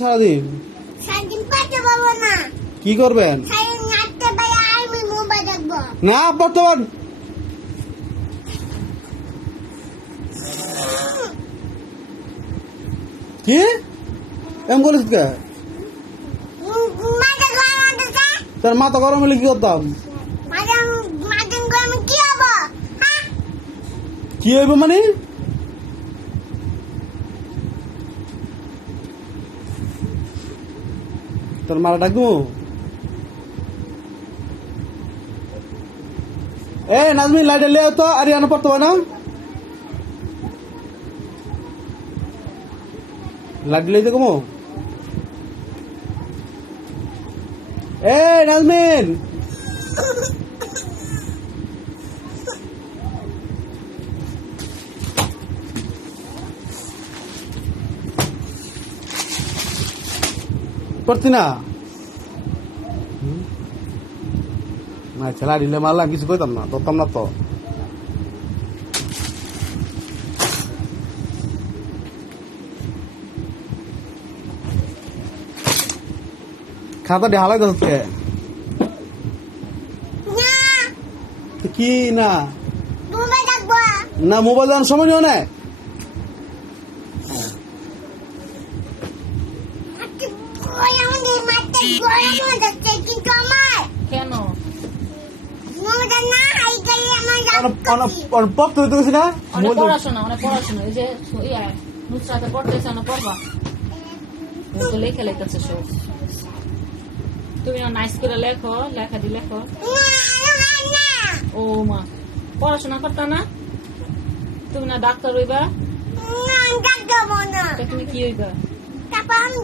সারাদিন সারাদিন পড়তে পারবো না। কি করবেন? সারাদিন রাত্রে বেলা আমি মোবাইল দেখবো। না বর্তমান কি এম বলিস কে? মাথা গরম হতেছে। তোর মাথা গরম হলে কি করতাম? মাথা মাথা গরমে কি হবো? হ্যাঁ? কি হইব মানে? তোর মারা ডাকবো? এ নাজমি লাইট লে তো আরিয়ানা পড়তে হয় না? লাইট লইতে কমো? এ নাজমিন পড়তি না? না ছেলা দিলে মারলাম কিছু কইতাম না, ধরতাম না তো। খাতা দিয়ে হালাই যাচ্ছে না, কি? না মোবাইল দেখবো। না মোবাইল দেওয়ার সময় নিও না। মাথা গরম হতেছে কিন্তু আমার কেন? মোবাইল না হাই গেলে আমার পড়তে হইতে গেছি না অনেক পড়াশোনা এই যে নুসরাতে পড়তেছে না, পড়বা ও তো লেখা লেখাচ্ছে সব। তুমি নাইস করে লেখো, লেখা দি লেখো। ও মা পড়াশোনা করতা না? তুমি না ডাক্তার হইবা? না, দেখবো না। তা তুমি কি হইবা? তারপর আমি